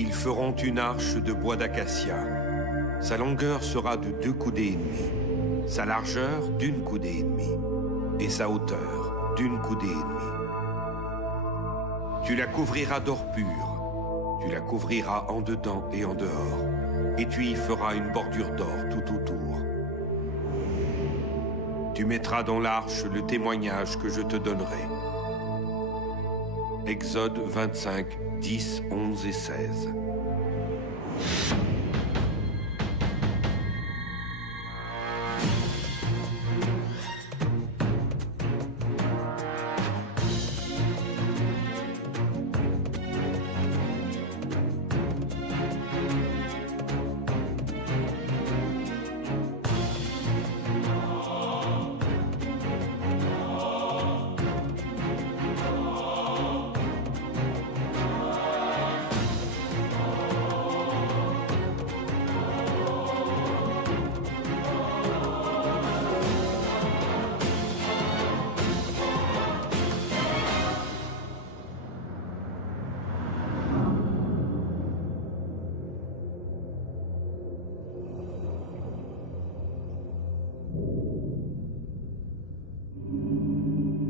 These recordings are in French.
Ils feront une arche de bois d'acacia. Sa longueur sera de 2 coudées et demie, sa largeur d'1 coudée et demie, et sa hauteur d'1 coudée et demie. Tu la couvriras d'or pur, tu la couvriras en dedans et en dehors, et tu y feras une bordure d'or tout autour. Tu mettras dans l'arche le témoignage que je te donnerai. Exode 25, 10, 11 et 16.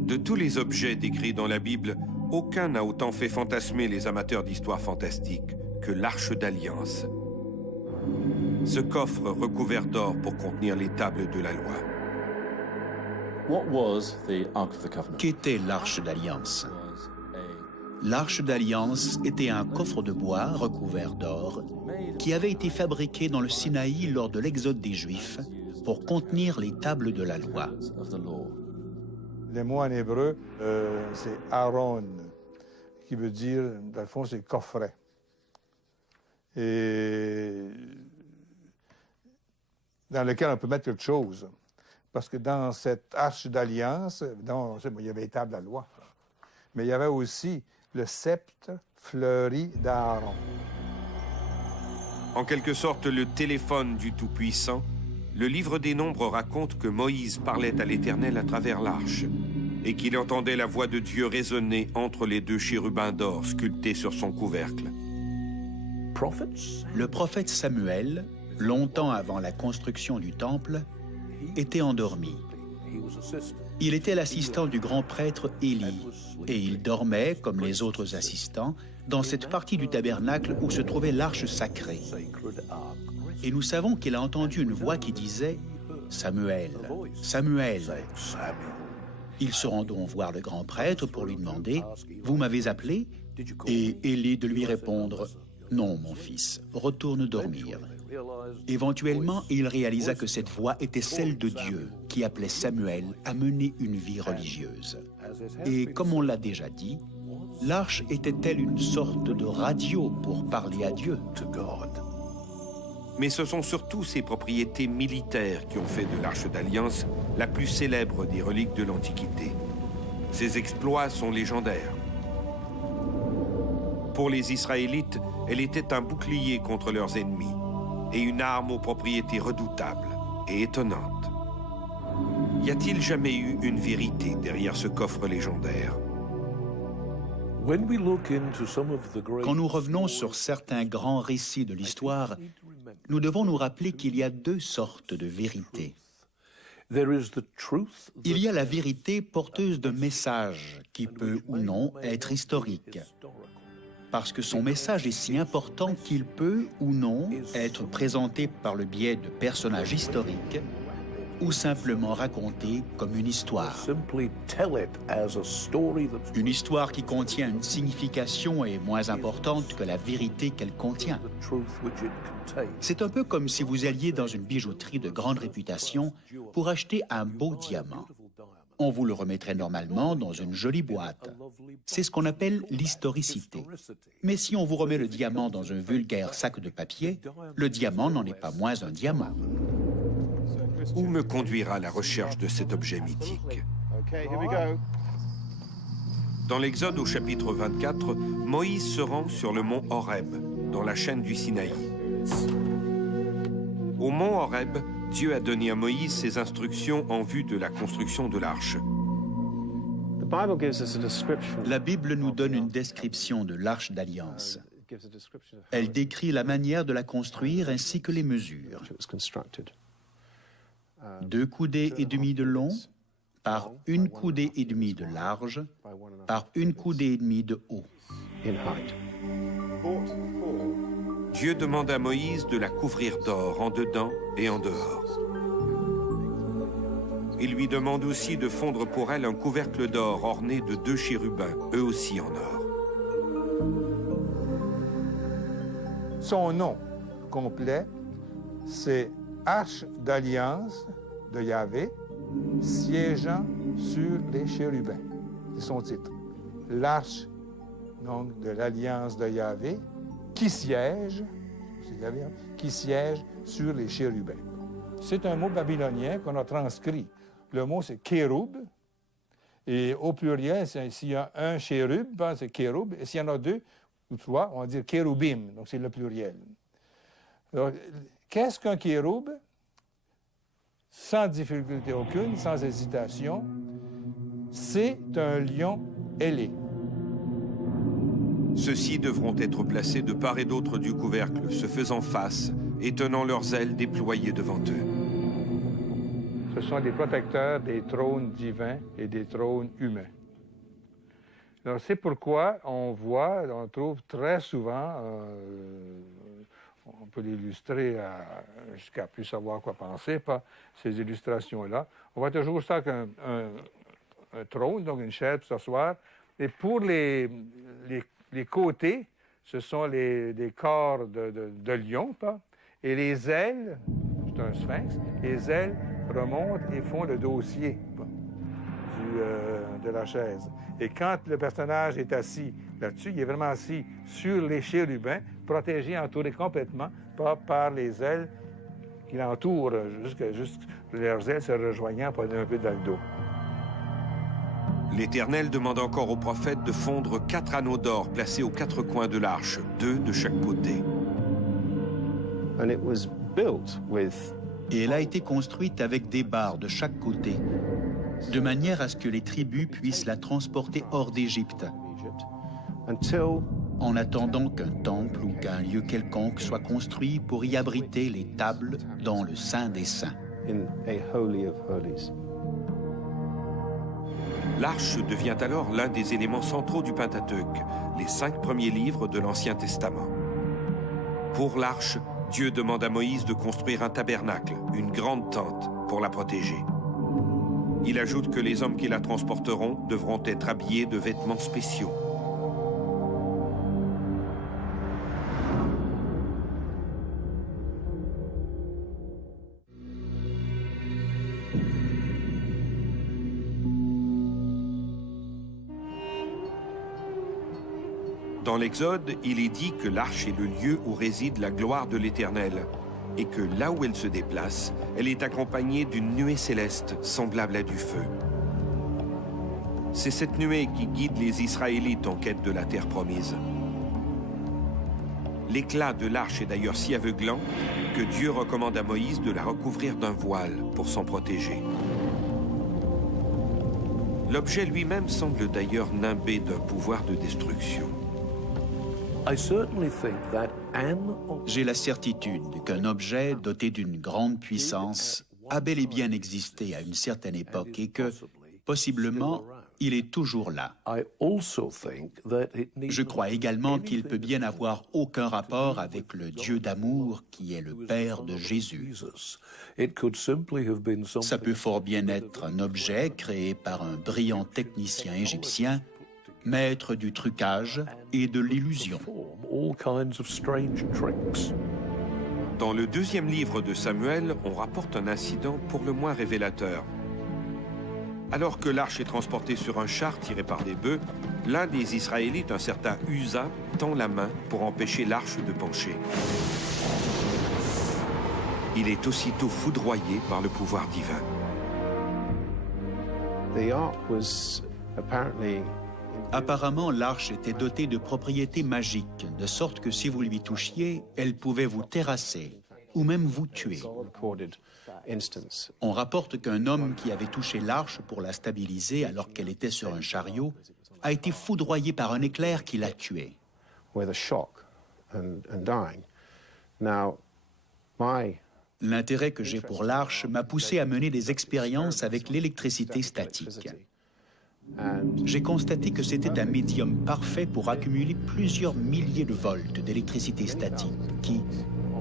De tous les objets décrits dans la Bible, aucun n'a autant fait fantasmer les amateurs d'histoires fantastiques que l'Arche d'Alliance. Ce coffre recouvert d'or pour contenir les tables de la loi. Qu'était l'Arche d'Alliance? L'Arche d'Alliance était un coffre de bois recouvert d'or qui avait été fabriqué dans le Sinaï lors de l'exode des Juifs pour contenir les tables de la loi. Le mot en hébreu, c'est Aaron, qui veut dire, dans le fond, c'est coffret. Et dans lequel on peut mettre quelque chose. Parce que dans cette arche d'alliance, il y avait les tables de la loi, mais il y avait aussi le sceptre fleuri d'Aaron. En quelque sorte, le téléphone du Tout-Puissant, le livre des Nombres raconte que Moïse parlait à l'Éternel à travers l'arche et qu'il entendait la voix de Dieu résonner entre les 2 chérubins d'or sculptés sur son couvercle. Le prophète Samuel, longtemps avant la construction du temple, était endormi. Il était l'assistant du grand prêtre Élie et il dormait, comme les autres assistants, dans cette partie du tabernacle où se trouvait l'arche sacrée. Et nous savons qu'il a entendu une voix qui disait « Samuel, Samuel ». Il se rend donc voir le grand prêtre pour lui demander « Vous m'avez appelé ?» Et Élie de lui répondre « Non, mon fils, retourne dormir ». Éventuellement, il réalisa que cette voix était celle de Dieu qui appelait Samuel à mener une vie religieuse. Et comme on l'a déjà dit, l'arche était-elle une sorte de radio pour parler à Dieu? Mais ce sont surtout ses propriétés militaires qui ont fait de l'Arche d'Alliance la plus célèbre des reliques de l'Antiquité. Ses exploits sont légendaires. Pour les Israélites, elle était un bouclier contre leurs ennemis et une arme aux propriétés redoutables et étonnantes. Y a-t-il jamais eu une vérité derrière ce coffre légendaire? Quand nous revenons sur certains grands récits de l'histoire, nous devons nous rappeler qu'il y a 2 sortes de vérités. Il y a la vérité porteuse d'un message qui peut ou non être historique, parce que son message est si important qu'il peut ou non être présenté par le biais de personnages historiques ou simplement raconté comme une histoire. Une histoire qui contient une signification est moins importante que la vérité qu'elle contient. C'est un peu comme si vous alliez dans une bijouterie de grande réputation pour acheter un beau diamant. On vous le remettrait normalement dans une jolie boîte. C'est ce qu'on appelle l'historicité. Mais si on vous remet le diamant dans un vulgaire sac de papier, le diamant n'en est pas moins un diamant. Où me conduira la recherche de cet objet mythique? Dans l'Exode au chapitre 24, Moïse se rend sur le mont Horeb, dans la chaîne du Sinaï. Au mont Horeb, Dieu a donné à Moïse ses instructions en vue de la construction de l'arche. La Bible nous donne une description de l'Arche d'Alliance. Elle décrit la manière de la construire ainsi que les mesures. 2 coudées et demie de long par 1 coudée et demie de large par 1 coudée et demie de haut. Dieu demande à Moïse de la couvrir d'or en dedans et en dehors. Il lui demande aussi de fondre pour elle un couvercle d'or orné de 2 chérubins, eux aussi en or. Son nom complet, c'est Arche d'alliance de Yahvé, siégeant sur les chérubins. C'est son titre. L'arche donc, de l'alliance de Yahvé qui siège sur les chérubins. C'est un mot babylonien qu'on a transcrit. Le mot, c'est kéroub. Et au pluriel, s'il y a un chérub, c'est kéroub. Et s'il y en a 2 ou 3, on va dire kéroubim. Donc, c'est le pluriel. Alors, qu'est-ce qu'un kéroub? Sans difficulté aucune, sans hésitation, c'est un lion ailé. Ceux-ci devront être placés de part et d'autre du couvercle, se faisant face et tenant leurs ailes déployées devant eux. Ce sont les protecteurs des trônes divins et des trônes humains. Alors, c'est pourquoi on trouve très souvent, on peut l'illustrer jusqu'à plus savoir quoi penser par ces illustrations-là. On voit toujours ça qu'un trône, donc une chaise pour s'asseoir, et pour les côtés, ce sont des corps de lion, et les ailes, c'est un sphinx, les ailes remontent et font le dossier de la chaise. Et quand le personnage est assis là-dessus, il est vraiment assis sur les chérubins, protégé, entouré complètement par les ailes qui l'entourent, jusque leurs ailes se rejoignant pour un peu dans le dos. L'Éternel demande encore au prophète de fondre 4 anneaux d'or placés aux 4 coins de l'arche, 2 de chaque côté. Et elle a été construite avec des barres de chaque côté, de manière à ce que les tribus puissent la transporter hors d'Égypte, en attendant qu'un temple ou qu'un lieu quelconque soit construit pour y abriter les tables dans le Saint des Saints. L'arche devient alors l'un des éléments centraux du Pentateuque, les 5 premiers livres de l'Ancien Testament. Pour l'arche, Dieu demande à Moïse de construire un tabernacle, une grande tente, pour la protéger. Il ajoute que les hommes qui la transporteront devront être habillés de vêtements spéciaux. Dans l'Exode, il est dit que l'arche est le lieu où réside la gloire de l'Éternel et que là où elle se déplace, elle est accompagnée d'une nuée céleste semblable à du feu. C'est cette nuée qui guide les Israélites en quête de la terre promise. L'éclat de l'arche est d'ailleurs si aveuglant que Dieu recommande à Moïse de la recouvrir d'un voile pour s'en protéger. L'objet lui-même semble d'ailleurs nimbé d'un pouvoir de destruction. J'ai la certitude qu'un objet doté d'une grande puissance a bel et bien existé à une certaine époque et que, possiblement, il est toujours là. Je crois également qu'il peut bien avoir aucun rapport avec le Dieu d'amour qui est le Père de Jésus. Ça peut fort bien être un objet créé par un brillant technicien égyptien, maître du trucage et de l'illusion. Dans le 2e livre de Samuel, on rapporte un incident pour le moins révélateur. Alors que l'arche est transportée sur un char tiré par des bœufs, l'un des Israélites, un certain Uza, tend la main pour empêcher l'arche de pencher. Il est aussitôt foudroyé par le pouvoir divin. Apparemment, l'arche était dotée de propriétés magiques, de sorte que si vous lui touchiez, elle pouvait vous terrasser ou même vous tuer. On rapporte qu'un homme qui avait touché l'arche pour la stabiliser alors qu'elle était sur un chariot a été foudroyé par un éclair qui l'a tué. and dying. Now, l'intérêt que j'ai pour l'arche m'a poussé à mener des expériences avec l'électricité statique. J'ai constaté que c'était un médium parfait pour accumuler plusieurs milliers de volts d'électricité statique qui,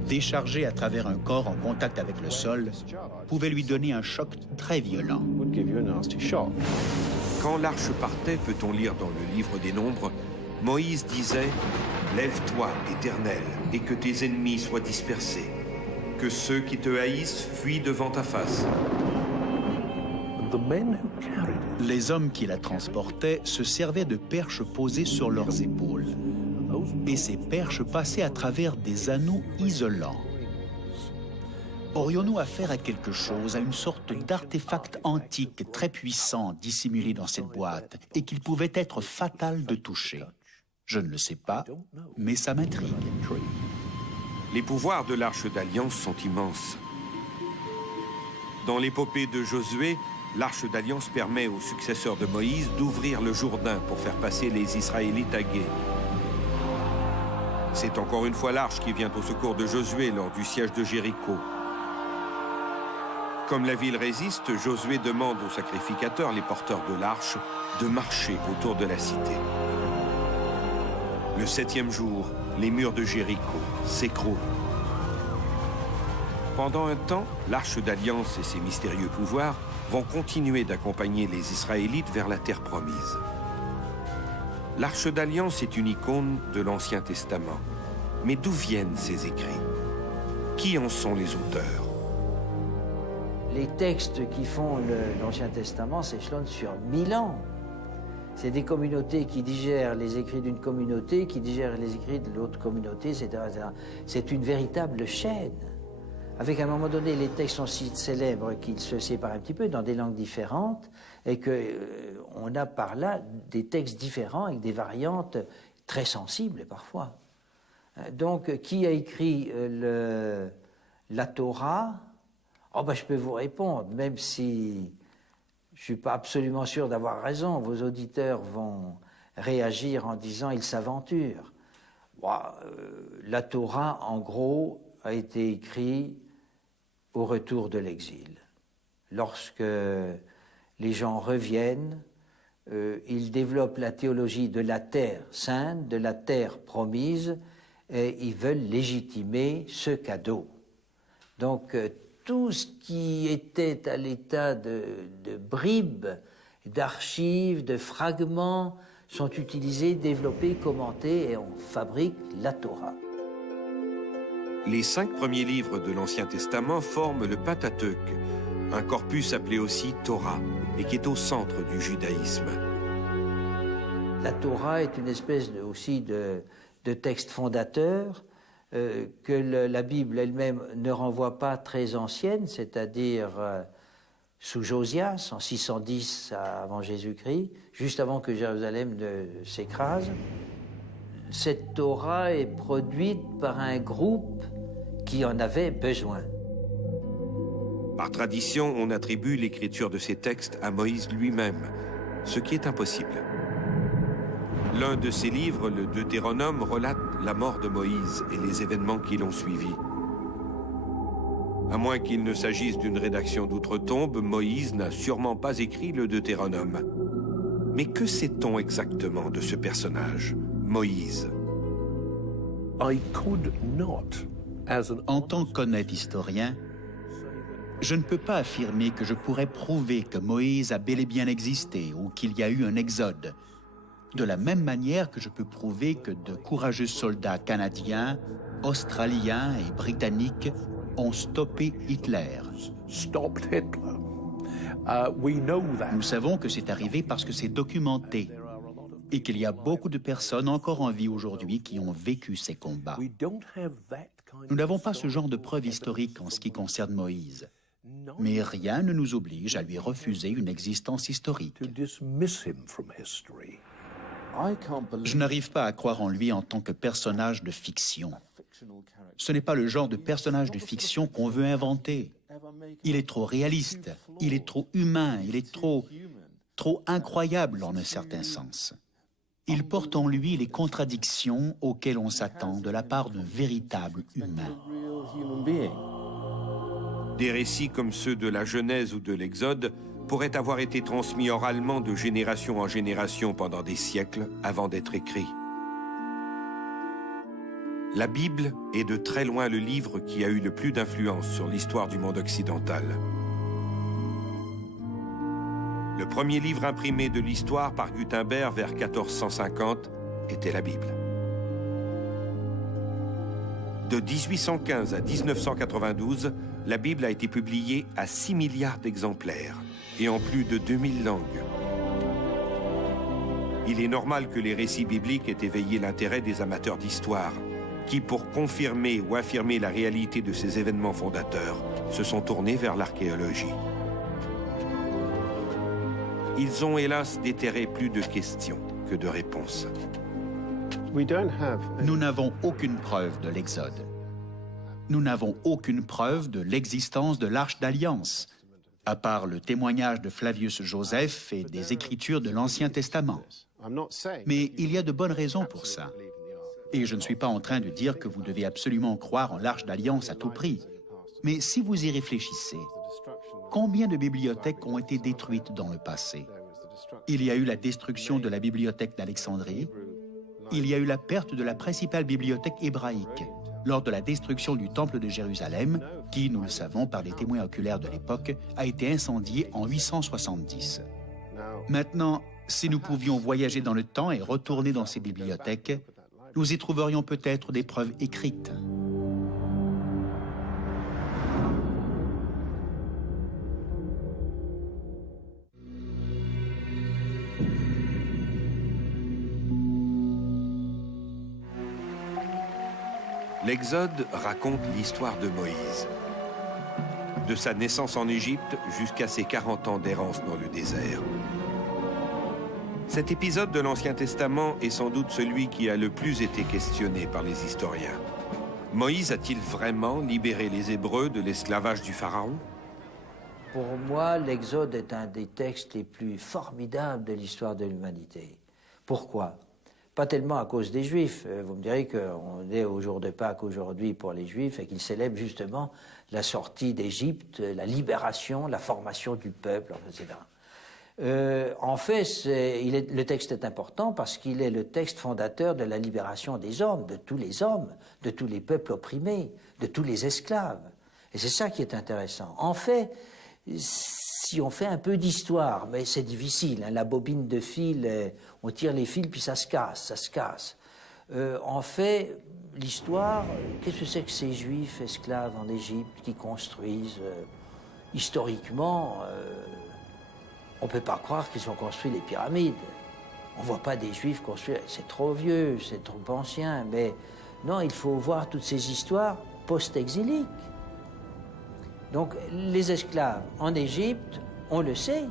déchargé à travers un corps en contact avec le sol, pouvait lui donner un choc très violent. Quand l'arche partait, peut-on lire dans le livre des Nombres, Moïse disait « Lève-toi, Éternel, et que tes ennemis soient dispersés, que ceux qui te haïssent fuient devant ta face. » Les hommes qui la transportaient se servaient de perches posées sur leurs épaules. Et ces perches passaient à travers des anneaux isolants. Aurions-nous affaire à quelque chose, à une sorte d'artefact antique très puissant dissimulé dans cette boîte et qu'il pouvait être fatal de toucher? Je ne le sais pas, mais ça m'intrigue. Les pouvoirs de l'Arche d'Alliance sont immenses. Dans l'épopée de Josué, l'Arche d'Alliance permet aux successeurs de Moïse d'ouvrir le Jourdain pour faire passer les Israélites à gué. C'est encore une fois l'Arche qui vient au secours de Josué lors du siège de Jéricho. Comme la ville résiste, Josué demande aux sacrificateurs, les porteurs de l'Arche, de marcher autour de la cité. Le 7e jour, les murs de Jéricho s'écroulent. Pendant un temps, l'Arche d'Alliance et ses mystérieux pouvoirs vont continuer d'accompagner les Israélites vers la terre promise. L'Arche d'Alliance est une icône de l'Ancien Testament. Mais d'où viennent ces écrits? Qui en sont les auteurs? Les textes qui font l'Ancien Testament s'échelonnent sur 1000 ans. C'est des communautés qui digèrent les écrits d'une communauté, qui digèrent les écrits de l'autre communauté, etc., etc. C'est une véritable chaîne. Avec, à un moment donné, les textes sont si célèbres qu'ils se séparent un petit peu dans des langues différentes et qu'on a par là des textes différents avec des variantes très sensibles parfois. Donc, qui a écrit la Torah? Oh ben, je peux vous répondre, même si je ne suis pas absolument sûr d'avoir raison. Vos auditeurs vont réagir en disant « ils s'aventurent ». La Torah, en gros, a été écrite au retour de l'exil. Lorsque les gens reviennent, ils développent la théologie de la terre sainte, de la terre promise, et ils veulent légitimer ce cadeau. Donc, tout ce qui était à l'état de bribes, d'archives, de fragments, sont utilisés, développés, commentés, et on fabrique la Torah. Les 5 premiers livres de l'Ancien Testament forment le Pentateuque, un corpus appelé aussi Torah, et qui est au centre du judaïsme. La Torah est une espèce aussi de texte fondateur, que la Bible elle-même ne renvoie pas très ancienne, c'est-à-dire sous Josias, en 610 avant Jésus-Christ, juste avant que Jérusalem ne s'écrase. Cette Torah est produite par un groupe qui en avait besoin. Par tradition, on attribue l'écriture de ces textes à Moïse lui-même, ce qui est impossible. L'un de ses livres, le Deutéronome, relate la mort de Moïse et les événements qui l'ont suivi. À moins qu'il ne s'agisse d'une rédaction d'outre-tombe, Moïse n'a sûrement pas écrit le Deutéronome. Mais que sait-on exactement de ce personnage, Moïse? En tant qu'honnête historien, je ne peux pas affirmer que je pourrais prouver que Moïse a bel et bien existé ou qu'il y a eu un exode, de la même manière que je peux prouver que de courageux soldats canadiens, australiens et britanniques ont stoppé Hitler. Nous savons que c'est arrivé parce que c'est documenté et qu'il y a beaucoup de personnes encore en vie aujourd'hui qui ont vécu ces combats. Nous n'avons pas ce genre de preuves historiques en ce qui concerne Moïse, mais rien ne nous oblige à lui refuser une existence historique. Je n'arrive pas à croire en lui en tant que personnage de fiction. Ce n'est pas le genre de personnage de fiction qu'on veut inventer. Il est trop réaliste, il est trop humain, il est trop incroyable en un certain sens. Il porte en lui les contradictions auxquelles on s'attend de la part d'un véritable humain. Des récits comme ceux de la Genèse ou de l'Exode pourraient avoir été transmis oralement de génération en génération pendant des siècles avant d'être écrits. La Bible est de très loin le livre qui a eu le plus d'influence sur l'histoire du monde occidental. Le premier livre imprimé de l'histoire par Gutenberg vers 1450 était la Bible. De 1815 à 1992, la Bible a été publiée à 6 milliards d'exemplaires et en plus de 2000 langues. Il est normal que les récits bibliques aient éveillé l'intérêt des amateurs d'histoire, qui, pour confirmer ou affirmer la réalité de ces événements fondateurs, se sont tournés vers l'archéologie. Ils ont hélas déterré plus de questions que de réponses. Nous n'avons aucune preuve de l'Exode. Nous n'avons aucune preuve de l'existence de l'Arche d'Alliance, à part le témoignage de Flavius Joseph et des Écritures de l'Ancien Testament. Mais il y a de bonnes raisons pour ça. Et je ne suis pas en train de dire que vous devez absolument croire en l'Arche d'Alliance à tout prix. Mais si vous y réfléchissez, combien de bibliothèques ont été détruites dans le passé? Il y a eu la destruction de la bibliothèque d'Alexandrie. Il y a eu la perte de la principale bibliothèque hébraïque lors de la destruction du Temple de Jérusalem, qui, nous le savons par les témoins oculaires de l'époque, a été incendié en 870. Maintenant, si nous pouvions voyager dans le temps et retourner dans ces bibliothèques, nous y trouverions peut-être des preuves écrites. L'Exode raconte l'histoire de Moïse, de sa naissance en Égypte jusqu'à ses 40 ans d'errance dans le désert. Cet épisode de l'Ancien Testament est sans doute celui qui a le plus été questionné par les historiens. Moïse a-t-il vraiment libéré les Hébreux de l'esclavage du Pharaon? Pour moi, l'Exode est un des textes les plus formidables de l'histoire de l'humanité. Pourquoi? Pas tellement à cause des Juifs. Vous me direz qu'on est au jour de Pâques aujourd'hui pour les Juifs et qu'ils célèbrent justement la sortie d'Égypte, la libération, la formation du peuple, etc. En fait, le texte est important parce qu'il est le texte fondateur de la libération des hommes, de tous les peuples opprimés, de tous les esclaves. Et c'est ça qui est intéressant. En fait, si on fait un peu d'histoire, mais c'est difficile, hein, la bobine de fil, on tire les fils puis ça se casse. En fait, l'histoire, qu'est-ce que c'est que ces Juifs esclaves en Égypte qui construisent historiquement on ne peut pas croire qu'ils ont construit les pyramides. On ne voit pas des Juifs construire, c'est trop vieux, c'est trop ancien, mais non, il faut voir toutes ces histoires post-exiliques. Donc, les esclaves en Égypte, on le sait,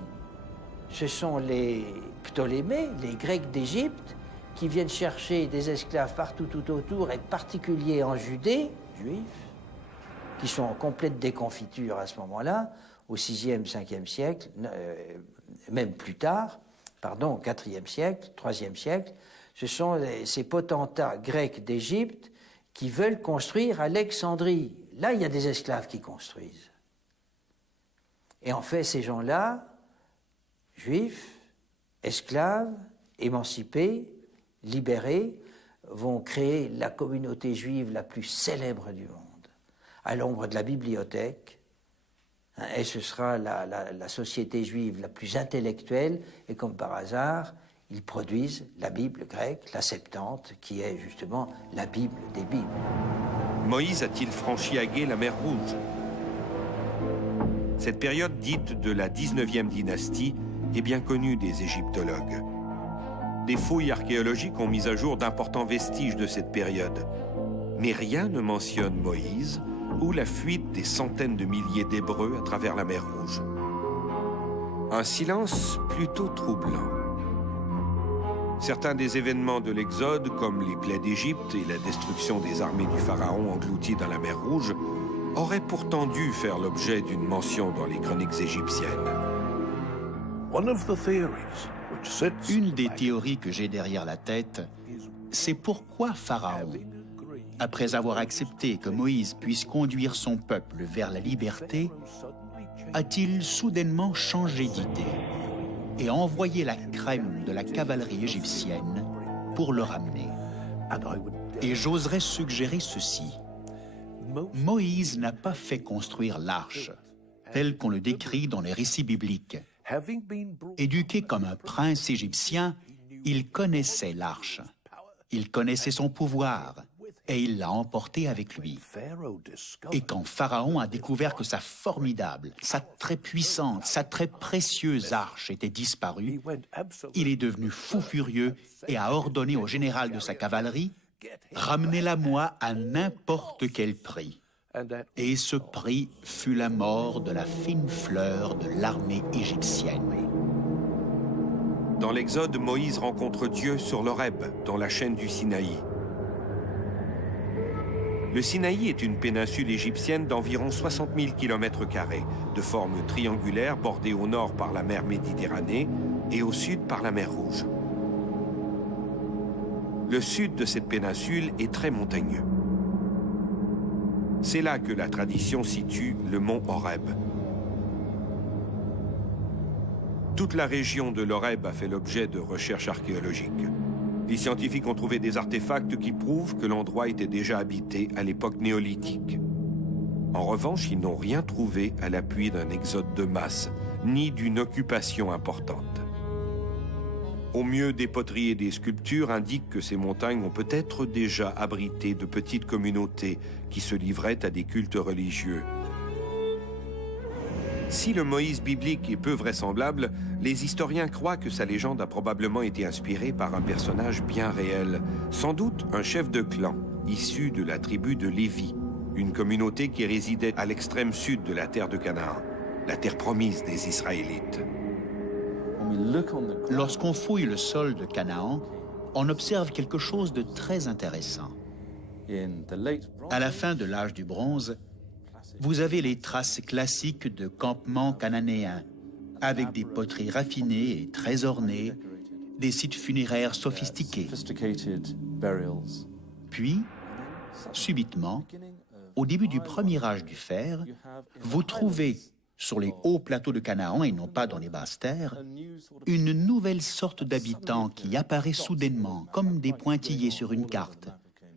ce sont les Ptolémées, les Grecs d'Égypte, qui viennent chercher des esclaves partout tout autour, et particuliers en Judée, juifs, qui sont en complète déconfiture à ce moment-là, au 6e, 5e siècle, même plus tard, au 4e siècle, 3e siècle, ce sont ces potentats grecs d'Égypte qui veulent construire Alexandrie. Là, il y a des esclaves qui construisent. Et en fait, ces gens-là, juifs, esclaves, émancipés, libérés, vont créer la communauté juive la plus célèbre du monde, à l'ombre de la bibliothèque, et ce sera la société juive la plus intellectuelle, et comme par hasard, ils produisent la Bible grecque, la Septante, qui est justement la Bible des Bibles. Moïse a-t-il franchi à gué la mer Rouge? Cette période dite de la 19e dynastie est bien connue des égyptologues. Des fouilles archéologiques ont mis à jour d'importants vestiges de cette période. Mais rien ne mentionne Moïse ou la fuite des centaines de milliers d'Hébreux à travers la mer Rouge. Un silence plutôt troublant. Certains des événements de l'Exode, comme les plaies d'Égypte et la destruction des armées du Pharaon englouties dans la mer Rouge, auraient pourtant dû faire l'objet d'une mention dans les chroniques égyptiennes. One of the theories Une des théories que j'ai derrière la tête, c'est pourquoi Pharaon, après avoir accepté que Moïse puisse conduire son peuple vers la liberté, a-t-il soudainement changé d'idée et envoyé la crème de la cavalerie égyptienne pour le ramener. Et j'oserais suggérer ceci. Moïse n'a pas fait construire l'arche, tel qu'on le décrit dans les récits bibliques. Éduqué comme un prince égyptien, il connaissait l'arche. Il connaissait son pouvoir et il l'a emporté avec lui. Et quand Pharaon a découvert que sa formidable, sa très puissante, sa très précieuse arche était disparue, il est devenu fou furieux et a ordonné au général de sa cavalerie « Ramenez-la-moi à n'importe quel prix ». Et ce prix fut la mort de la fine fleur de l'armée égyptienne. Dans l'Exode, Moïse rencontre Dieu sur l'Horeb, dans la chaîne du Sinaï. Le Sinaï est une péninsule égyptienne d'environ 60 000 km², de forme triangulaire, bordée au nord par la mer Méditerranée et au sud par la mer Rouge. Le sud de cette péninsule est très montagneux. C'est là que la tradition situe le mont Horeb. Toute la région de l'Horeb a fait l'objet de recherches archéologiques. Les scientifiques ont trouvé des artefacts qui prouvent que l'endroit était déjà habité à l'époque néolithique. En revanche, ils n'ont rien trouvé à l'appui d'un exode de masse, ni d'une occupation importante. Au mieux, des poteries et des sculptures indiquent que ces montagnes ont peut-être déjà abrité de petites communautés qui se livraient à des cultes religieux. Si le Moïse biblique est peu vraisemblable, les historiens croient que sa légende a probablement été inspirée par un personnage bien réel, sans doute un chef de clan, issu de la tribu de Lévi, une communauté qui résidait à l'extrême sud de la terre de Canaan, la terre promise des Israélites. Lorsqu'on fouille le sol de Canaan, on observe quelque chose de très intéressant. À la fin de l'âge du bronze, vous avez les traces classiques de campements cananéens, avec des poteries raffinées et très ornées, des sites funéraires sophistiqués. Puis, subitement, au début du premier âge du fer, vous trouvez, sur les hauts plateaux de Canaan et non pas dans les basses terres, une nouvelle sorte d'habitants qui apparaît soudainement, comme des pointillés sur une carte,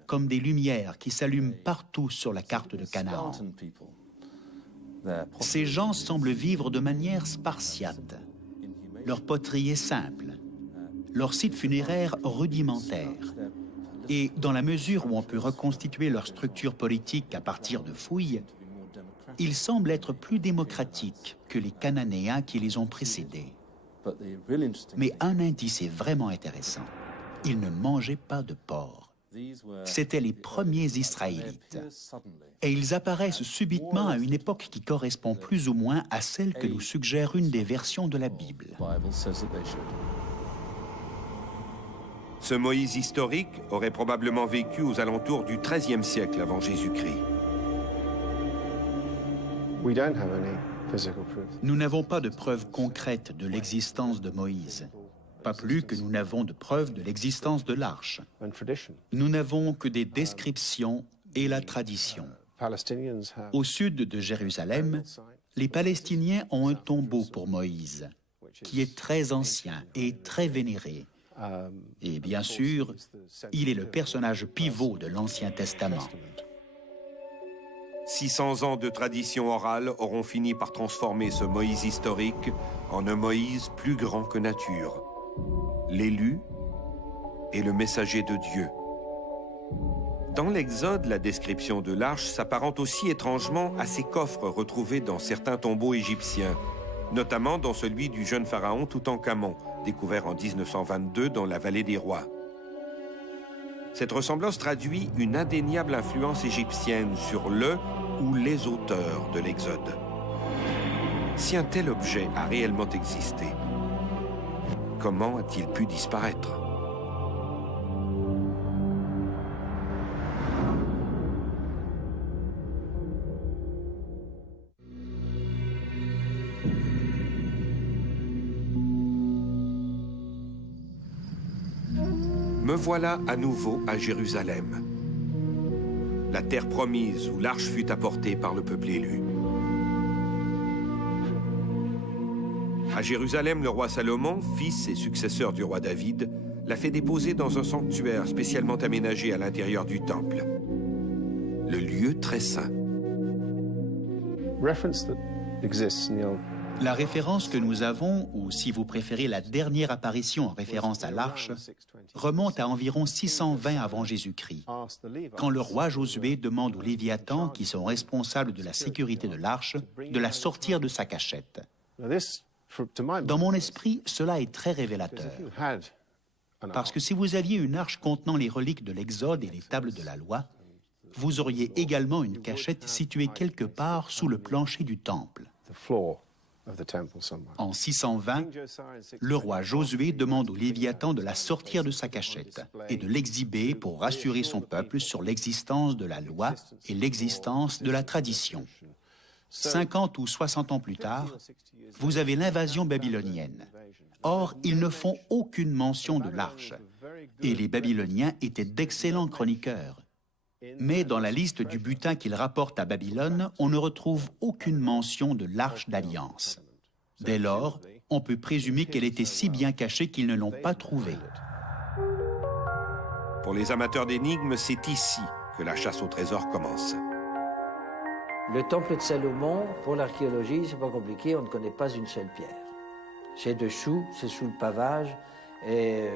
comme des lumières qui s'allument partout sur la carte de Canaan. Ces gens semblent vivre de manière spartiate. Leur poterie est simple, leur site funéraire rudimentaire. Et dans la mesure où on peut reconstituer leur structure politique à partir de fouilles, ils semblent être plus démocratiques que les Cananéens qui les ont précédés. Mais un indice est vraiment intéressant. Ils ne mangeaient pas de porc. C'étaient les premiers Israélites. Et ils apparaissent subitement à une époque qui correspond plus ou moins à celle que nous suggère une des versions de la Bible. Ce Moïse historique aurait probablement vécu aux alentours du XIIIe siècle avant Jésus-Christ. Nous n'avons pas de preuves concrètes de l'existence de Moïse, pas plus que nous n'avons de preuves de l'existence de l'arche. Nous n'avons que des descriptions et la tradition. Au sud de Jérusalem, les Palestiniens ont un tombeau pour Moïse, qui est très ancien et très vénéré. Et bien sûr, il est le personnage pivot de l'Ancien Testament. 600 ans de tradition orale auront fini par transformer ce Moïse historique en un Moïse plus grand que nature, l'élu et le messager de Dieu. Dans l'Exode, la description de l'arche s'apparente aussi étrangement à ces coffres retrouvés dans certains tombeaux égyptiens, notamment dans celui du jeune pharaon Toutankhamon, découvert en 1922 dans la vallée des rois. Cette ressemblance traduit une indéniable influence égyptienne sur le ou les auteurs de l'Exode. Si un tel objet a réellement existé, comment a-t-il pu disparaître ? Me voilà à nouveau à Jérusalem, la terre promise où l'arche fut apportée par le peuple élu. À Jérusalem, le roi Salomon, fils et successeur du roi David, l'a fait déposer dans un sanctuaire spécialement aménagé à l'intérieur du temple, le lieu très saint. La référence que nous avons, ou si vous préférez la dernière apparition en référence à l'arche, remonte à environ 620 avant Jésus-Christ, quand le roi Josué demande aux Léviathans, qui sont responsables de la sécurité de l'arche, de la sortir de sa cachette. Dans mon esprit, cela est très révélateur. Parce que si vous aviez une arche contenant les reliques de l'Exode et les tables de la loi, vous auriez également une cachette située quelque part sous le plancher du temple. En 620, le roi Josué demande aux Léviathans de la sortir de sa cachette et de l'exhiber pour rassurer son peuple sur l'existence de la loi et l'existence de la tradition. 50 ou 60 ans plus tard, vous avez l'invasion babylonienne. Or, ils ne font aucune mention de l'arche. Et les Babyloniens étaient d'excellents chroniqueurs. Mais dans la liste du butin qu'ils rapportent à Babylone, on ne retrouve aucune mention de l'arche d'alliance. Dès lors, on peut présumer qu'elle était si bien cachée qu'ils ne l'ont pas trouvée. Pour les amateurs d'énigmes, c'est ici que la chasse au trésor commence. Le temple de Salomon, pour l'archéologie, c'est pas compliqué, on ne connaît pas une seule pierre. C'est dessous, c'est sous le pavage, et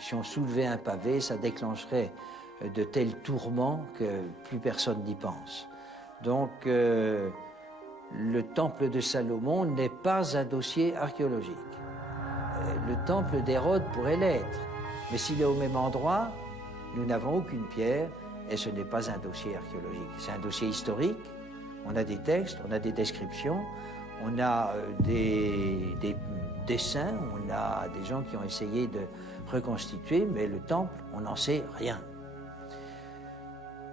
si on soulevait un pavé, ça déclencherait de tels tourments que plus personne n'y pense. Donc, le temple de Salomon n'est pas un dossier archéologique. Le temple d'Hérode pourrait l'être, mais s'il est au même endroit, nous n'avons aucune pierre, et ce n'est pas un dossier archéologique. C'est un dossier historique. On a des textes, on a des descriptions, on a des dessins, on a des gens qui ont essayé de reconstituer, mais le temple, on n'en sait rien.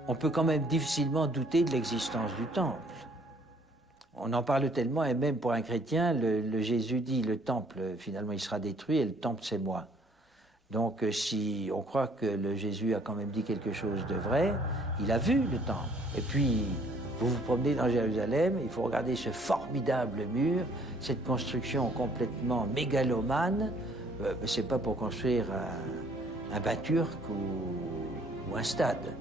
On peut quand même difficilement douter de l'existence du temple. On en parle tellement, et même pour un chrétien, le Jésus dit, le temple, finalement, il sera détruit, et le temple, c'est moi. Donc, si on croit que le Jésus a quand même dit quelque chose de vrai, il a vu le temple. Et puis, vous vous promenez dans Jérusalem, il faut regarder ce formidable mur, cette construction complètement mégalomane. C'est pas pour construire un bain turc ou un stade.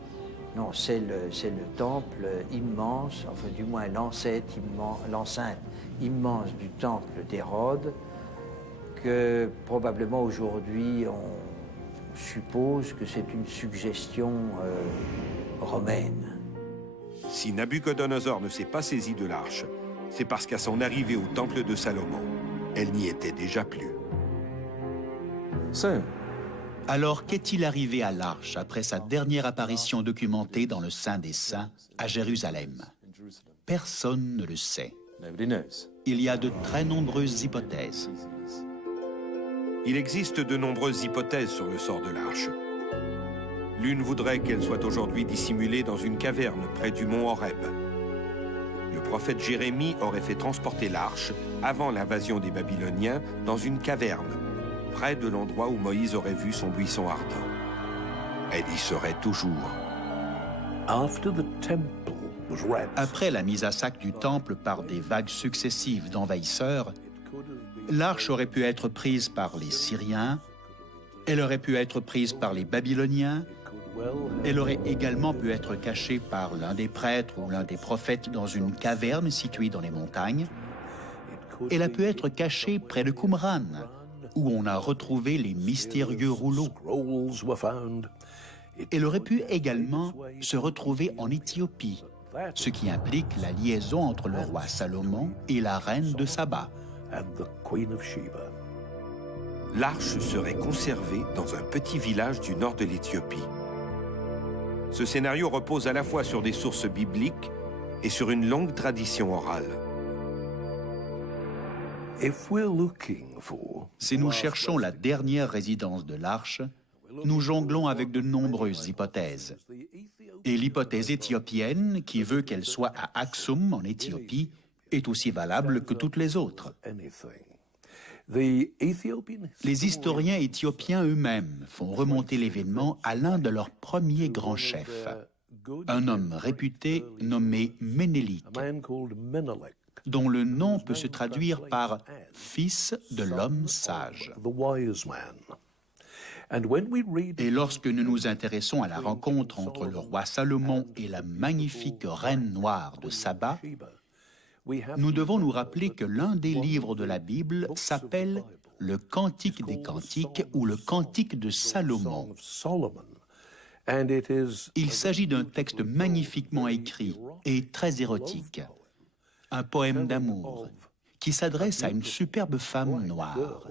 Non, c'est le temple immense, enfin du moins l'enceinte immense du temple d'Hérode, que probablement aujourd'hui on suppose que c'est une suggestion romaine. Si Nabuchodonosor ne s'est pas saisi de l'arche, c'est parce qu'à son arrivée au temple de Salomon, elle n'y était déjà plus. Alors, qu'est-il arrivé à l'arche après sa dernière apparition documentée dans le Saint des Saints à Jérusalem? Personne ne le sait. Il y a de très nombreuses hypothèses. Il existe de nombreuses hypothèses sur le sort de l'arche. L'une voudrait qu'elle soit aujourd'hui dissimulée dans une caverne près du mont Horeb. Le prophète Jérémie aurait fait transporter l'arche avant l'invasion des Babyloniens dans une caverne, près de l'endroit où Moïse aurait vu son buisson ardent. Elle y serait toujours. Après la mise à sac du temple par des vagues successives d'envahisseurs, l'arche aurait pu être prise par les Syriens, elle aurait pu être prise par les Babyloniens, elle aurait également pu être cachée par l'un des prêtres ou l'un des prophètes dans une caverne située dans les montagnes. Elle a pu être cachée près de Qumran, où on a retrouvé les mystérieux rouleaux. Elle aurait pu également se retrouver en Éthiopie, ce qui implique la liaison entre le roi Salomon et la reine de Saba. L'arche serait conservée dans un petit village du nord de l'Éthiopie. Ce scénario repose à la fois sur des sources bibliques et sur une longue tradition orale. Si nous cherchons la dernière résidence de l'arche, nous jonglons avec de nombreuses hypothèses. Et l'hypothèse éthiopienne, qui veut qu'elle soit à Aksum, en Éthiopie, est aussi valable que toutes les autres. Les historiens éthiopiens eux-mêmes font remonter l'événement à l'un de leurs premiers grands chefs, un homme réputé nommé Ménélique, dont le nom peut se traduire par « fils de l'homme sage ». Et lorsque nous nous intéressons à la rencontre entre le roi Salomon et la magnifique reine noire de Saba, nous devons nous rappeler que l'un des livres de la Bible s'appelle le Cantique des Cantiques ou le Cantique de Salomon. Il s'agit d'un texte magnifiquement écrit et très érotique, un poème d'amour qui s'adresse à une superbe femme noire.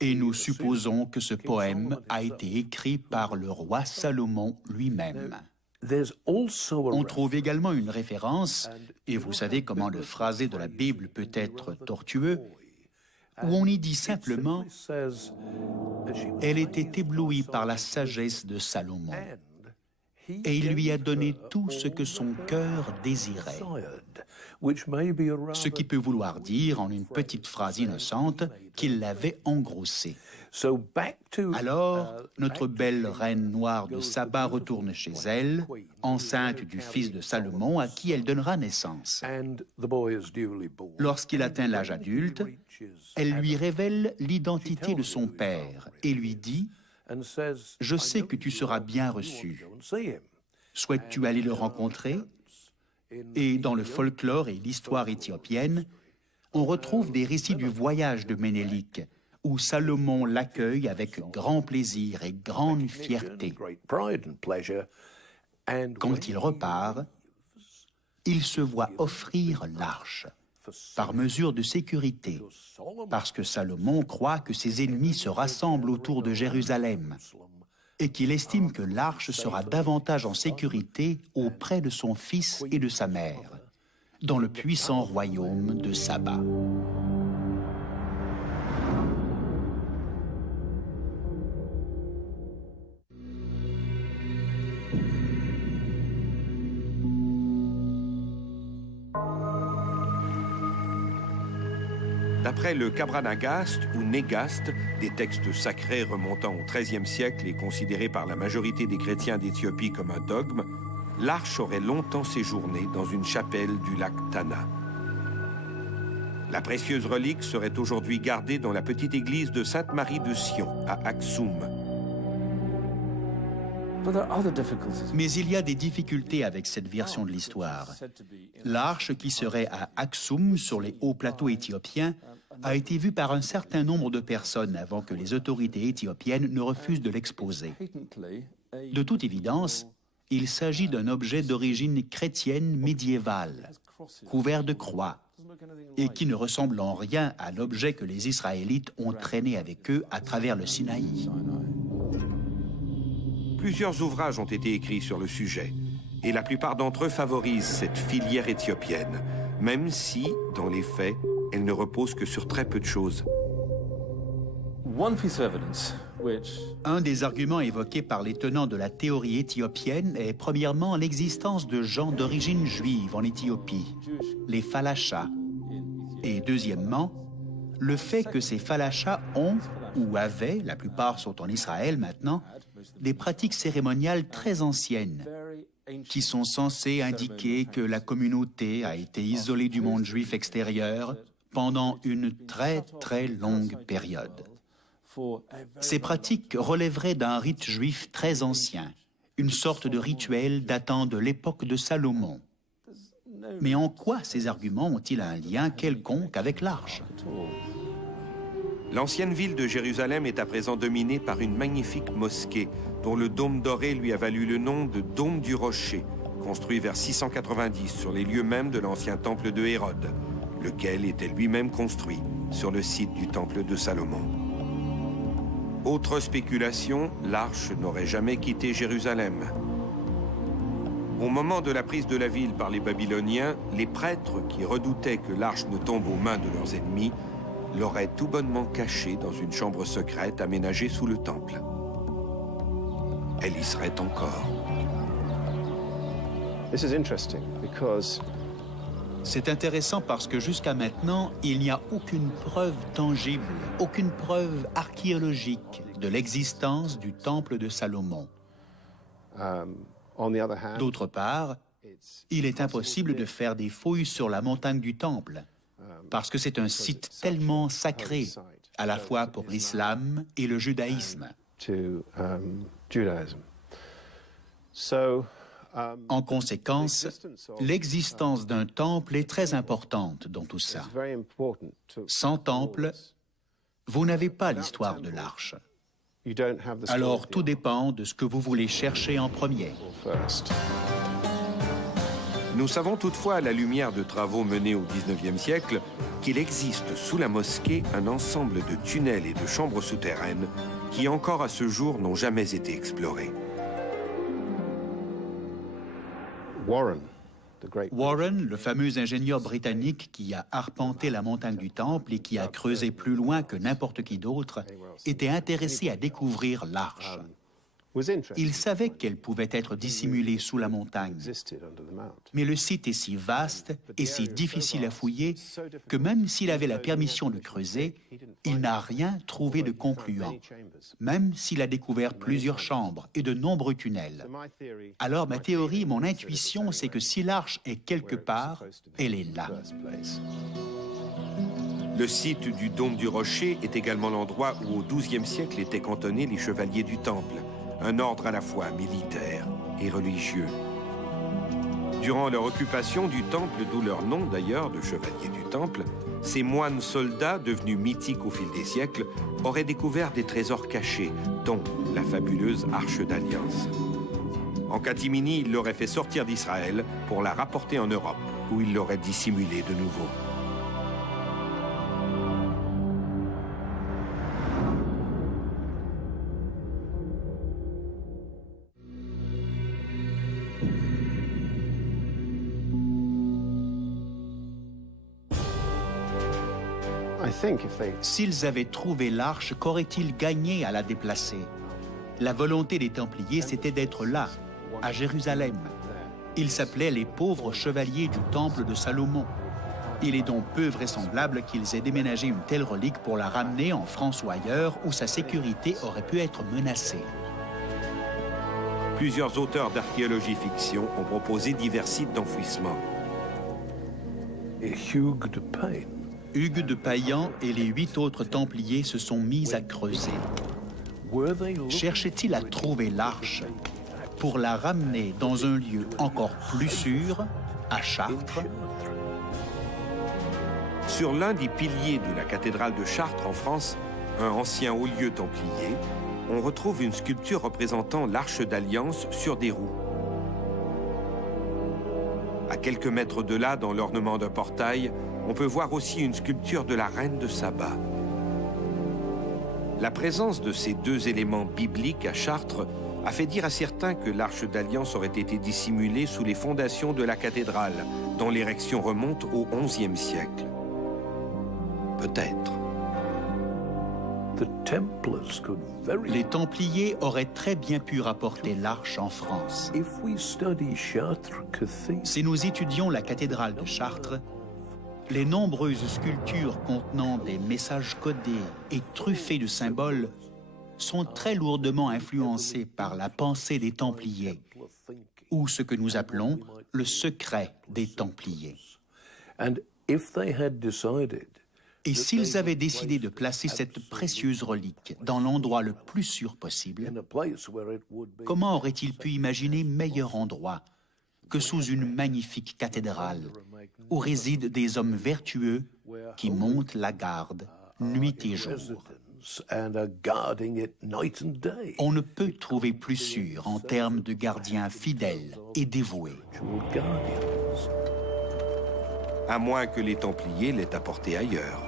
Et nous supposons que ce poème a été écrit par le roi Salomon lui-même. On trouve également une référence, et vous savez comment le phrasé de la Bible peut être tortueux, où on y dit simplement « Elle était éblouie par la sagesse de Salomon, et il lui a donné tout ce que son cœur désirait. » Ce qui peut vouloir dire, en une petite phrase innocente, qu'il l'avait engrossé. Alors, notre belle reine noire de Saba retourne chez elle, enceinte du fils de Salomon à qui elle donnera naissance. Lorsqu'il atteint l'âge adulte, elle lui révèle l'identité de son père et lui dit « Je sais que tu seras bien reçu. Souhaites-tu aller le rencontrer ?» Et dans le folklore et l'histoire éthiopienne, on retrouve des récits du voyage de Ménélique, où Salomon l'accueille avec grand plaisir et grande fierté. Quand il repart, il se voit offrir l'arche, par mesure de sécurité, parce que Salomon croit que ses ennemis se rassemblent autour de Jérusalem, et qu'il estime que l'arche sera davantage en sécurité auprès de son fils et de sa mère, dans le puissant royaume de Saba. D'après le Kabra-Nagast ou Négast, des textes sacrés remontant au XIIIe siècle et considérés par la majorité des chrétiens d'Éthiopie comme un dogme, l'arche aurait longtemps séjourné dans une chapelle du lac Tana. La précieuse relique serait aujourd'hui gardée dans la petite église de Sainte-Marie de Sion, à Aksum. Mais il y a des difficultés avec cette version de l'histoire. L'arche qui serait à Aksum, sur les hauts plateaux éthiopiens, a été vue par un certain nombre de personnes avant que les autorités éthiopiennes ne refusent de l'exposer. De toute évidence, il s'agit d'un objet d'origine chrétienne médiévale, couvert de croix, et qui ne ressemble en rien à l'objet que les Israélites ont traîné avec eux à travers le Sinaï. Plusieurs ouvrages ont été écrits sur le sujet, et la plupart d'entre eux favorisent cette filière éthiopienne, même si, dans les faits, elle ne repose que sur très peu de choses. Un des arguments évoqués par les tenants de la théorie éthiopienne est premièrement l'existence de gens d'origine juive en Éthiopie, les Falachas, et deuxièmement, le fait que ces Falachas ont, ou avaient, la plupart sont en Israël maintenant, des pratiques cérémoniales très anciennes, qui sont censées indiquer que la communauté a été isolée du monde juif extérieur pendant une très très longue période. Ces pratiques relèveraient d'un rite juif très ancien, une sorte de rituel datant de l'époque de Salomon. Mais en quoi ces arguments ont-ils un lien quelconque avec l'arche ? L'ancienne ville de Jérusalem est à présent dominée par une magnifique mosquée, dont le dôme doré lui a valu le nom de Dôme du Rocher, construit vers 690 sur les lieux mêmes de l'ancien temple de Hérode, lequel était lui-même construit sur le site du temple de Salomon. Autre spéculation, l'arche n'aurait jamais quitté Jérusalem. Au moment de la prise de la ville par les Babyloniens, les prêtres qui redoutaient que l'arche ne tombe aux mains de leurs ennemis l'auraient tout bonnement cachée dans une chambre secrète aménagée sous le temple. Elle y serait encore. C'est intéressant parce que jusqu'à maintenant, il n'y a aucune preuve tangible, aucune preuve archéologique de l'existence du temple de Salomon. D'autre part, il est impossible de faire des fouilles sur la montagne du temple, parce que c'est un site tellement sacré, à la fois pour l'islam et le judaïsme. En conséquence, l'existence d'un temple est très importante dans tout ça. Sans temple, vous n'avez pas l'histoire de l'Arche. Alors tout dépend de ce que vous voulez chercher en premier. Nous savons toutefois, à la lumière de travaux menés au XIXe siècle, qu'il existe sous la mosquée un ensemble de tunnels et de chambres souterraines qui, encore à ce jour, n'ont jamais été explorés. Warren, le fameux ingénieur britannique qui a arpenté la montagne du Temple et qui a creusé plus loin que n'importe qui d'autre, était intéressé à découvrir l'Arche. Il savait qu'elle pouvait être dissimulée sous la montagne. Mais le site est si vaste et si difficile à fouiller que même s'il avait la permission de creuser, il n'a rien trouvé de concluant, même s'il a découvert plusieurs chambres et de nombreux tunnels. Alors ma théorie, mon intuition, c'est que si l'Arche est quelque part, elle est là. Le site du Dôme du Rocher est également l'endroit où au XIIe siècle étaient cantonnés les chevaliers du Temple, un ordre à la fois militaire et religieux. Durant leur occupation du Temple, d'où leur nom d'ailleurs de chevaliers du Temple, ces moines soldats, devenus mythiques au fil des siècles, auraient découvert des trésors cachés, dont la fabuleuse Arche d'Alliance. En catimini, ils l'auraient fait sortir d'Israël pour la rapporter en Europe, où ils l'auraient dissimulée de nouveau. S'ils avaient trouvé l'Arche, qu'auraient-ils gagné à la déplacer? La volonté des Templiers, c'était d'être là, à Jérusalem. Ils s'appelaient les pauvres chevaliers du Temple de Salomon. Il est donc peu vraisemblable qu'ils aient déménagé une telle relique pour la ramener en France ou ailleurs, où sa sécurité aurait pu être menacée. Plusieurs auteurs d'archéologie fiction ont proposé divers sites d'enfouissement. Hugues de Payan et les 8 autres Templiers se sont mis à creuser. Cherchaient-ils à trouver l'Arche pour la ramener dans un lieu encore plus sûr, à Chartres? Sur l'un des piliers de la cathédrale de Chartres en France, un ancien haut-lieu templier, on retrouve une sculpture représentant l'Arche d'Alliance sur des roues. À quelques mètres de là, dans l'ornement d'un portail, on peut voir aussi une sculpture de la reine de Saba. La présence de ces deux éléments bibliques à Chartres a fait dire à certains que l'Arche d'Alliance aurait été dissimulée sous les fondations de la cathédrale, dont l'érection remonte au XIe siècle. Peut-être. Les Templiers auraient très bien pu rapporter l'Arche en France. Si nous étudions la cathédrale de Chartres, les nombreuses sculptures contenant des messages codés et truffées de symboles sont très lourdement influencées par la pensée des Templiers, ou ce que nous appelons le secret des Templiers. Et s'ils avaient décidé de placer cette précieuse relique dans l'endroit le plus sûr possible, comment auraient-ils pu imaginer meilleur endroit que sous une magnifique cathédrale où résident des hommes vertueux qui montent la garde nuit et jour? On ne peut trouver plus sûr en termes de gardiens fidèles et dévoués. À moins que les Templiers l'aient apporté ailleurs.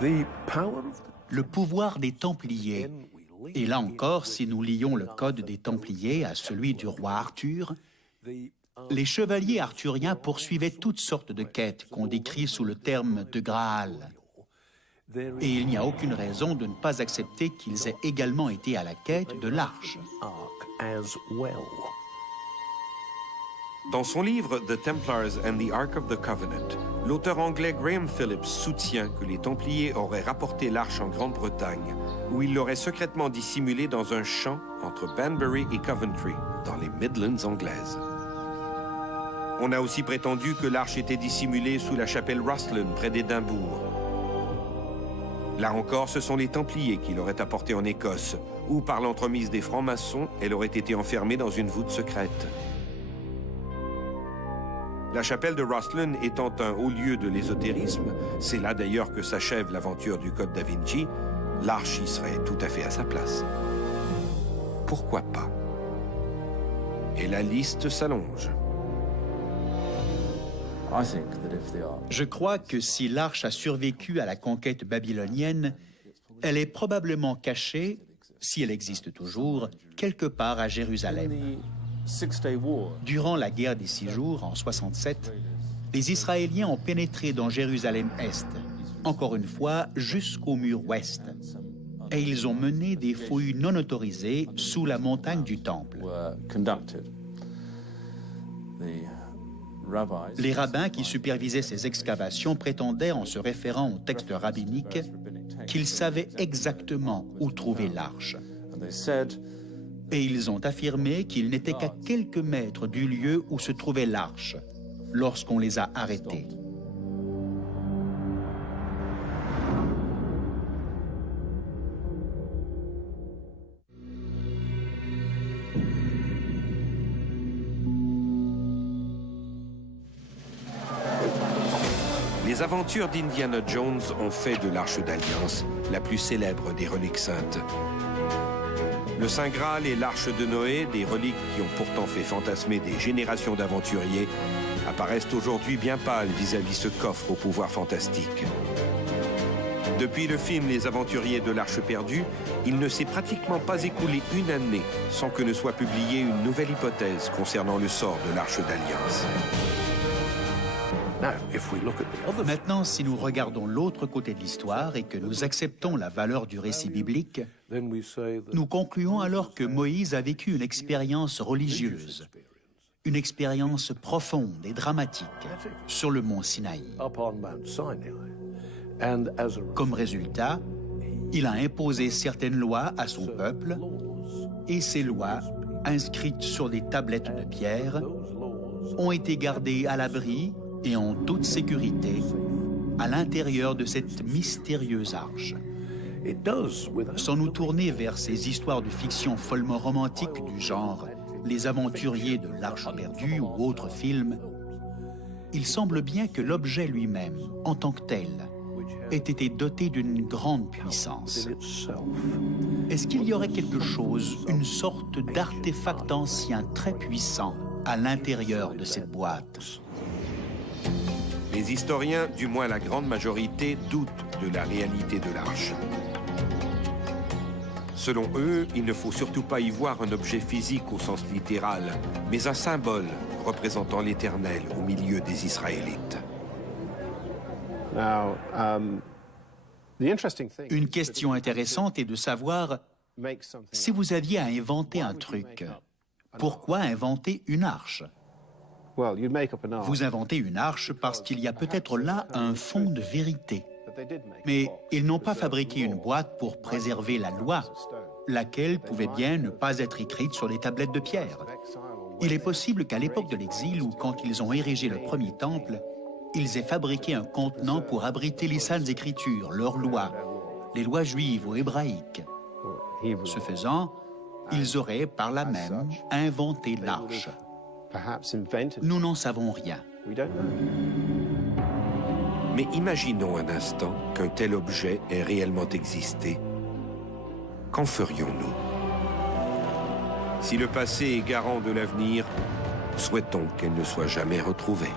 Le pouvoir des Templiers, et là encore, si nous lions le code des Templiers à celui du roi Arthur, les chevaliers arthuriens poursuivaient toutes sortes de quêtes qu'on décrit sous le terme de Graal. Et il n'y a aucune raison de ne pas accepter qu'ils aient également été à la quête de l'Arche. Dans son livre The Templars and the Ark of the Covenant, l'auteur anglais Graham Phillips soutient que les Templiers auraient rapporté l'arche en Grande-Bretagne, où ils l'auraient secrètement dissimulée dans un champ entre Banbury et Coventry, dans les Midlands anglaises. On a aussi prétendu que l'arche était dissimulée sous la chapelle Rosslyn, près d'Édimbourg. Là encore, ce sont les Templiers qui l'auraient apportée en Écosse, où, par l'entremise des francs-maçons, elle aurait été enfermée dans une voûte secrète. La chapelle de Rosslyn étant un haut lieu de l'ésotérisme, c'est là d'ailleurs que s'achève l'aventure du Code da Vinci, l'arche y serait tout à fait à sa place. Pourquoi pas? Et la liste s'allonge. Je crois que si l'arche a survécu à la conquête babylonienne, elle est probablement cachée, si elle existe toujours, quelque part à Jérusalem. Durant la guerre des 6 jours, en 67, les Israéliens ont pénétré dans Jérusalem-Est, encore une fois jusqu'au mur ouest, et ils ont mené des fouilles non autorisées sous la montagne du Temple. Les rabbins qui supervisaient ces excavations prétendaient, en se référant aux textes rabbiniques, qu'ils savaient exactement où trouver l'arche. Et ils ont affirmé qu'ils n'étaient qu'à quelques mètres du lieu où se trouvait l'arche, lorsqu'on les a arrêtés. Les aventures d'Indiana Jones ont fait de l'Arche d'Alliance la plus célèbre des reliques saintes. Le Saint Graal et l'Arche de Noé, des reliques qui ont pourtant fait fantasmer des générations d'aventuriers, apparaissent aujourd'hui bien pâles vis-à-vis ce coffre au pouvoir fantastique. Depuis le film Les Aventuriers de l'Arche perdue, il ne s'est pratiquement pas écoulé une année sans que ne soit publiée une nouvelle hypothèse concernant le sort de l'Arche d'Alliance. Maintenant, si nous regardons l'autre côté de l'histoire et que nous acceptons la valeur du récit biblique, nous concluons alors que Moïse a vécu une expérience religieuse, une expérience profonde et dramatique sur le mont Sinaï. Comme résultat, il a imposé certaines lois à son peuple, et ces lois, inscrites sur des tablettes de pierre, ont été gardées à l'abri et en toute sécurité à l'intérieur de cette mystérieuse arche. Sans nous tourner vers ces histoires de fiction follement romantiques du genre Les Aventuriers de l'Arche perdue ou autres films, il semble bien que l'objet lui-même, en tant que tel, ait été doté d'une grande puissance. Est-ce qu'il y aurait quelque chose, une sorte d'artefact ancien très puissant à l'intérieur de cette boîte? Les historiens, du moins la grande majorité, doutent de la réalité de l'arche. Selon eux, il ne faut surtout pas y voir un objet physique au sens littéral, mais un symbole représentant l'Éternel au milieu des Israélites. Une question intéressante est de savoir, si vous aviez à inventer un truc, pourquoi inventer une arche? Vous inventez une arche parce qu'il y a peut-être là un fond de vérité. Mais ils n'ont pas fabriqué une boîte pour préserver la loi, laquelle pouvait bien ne pas être écrite sur des tablettes de pierre. Il est possible qu'à l'époque de l'exil ou quand ils ont érigé le premier temple, ils aient fabriqué un contenant pour abriter les saintes écritures, leurs lois, les lois juives ou hébraïques. Ce faisant, ils auraient par là même inventé l'arche. Nous n'en savons rien. Mais imaginons un instant qu'un tel objet ait réellement existé. Qu'en ferions-nous? Si le passé est garant de l'avenir, souhaitons qu'elle ne soit jamais retrouvée.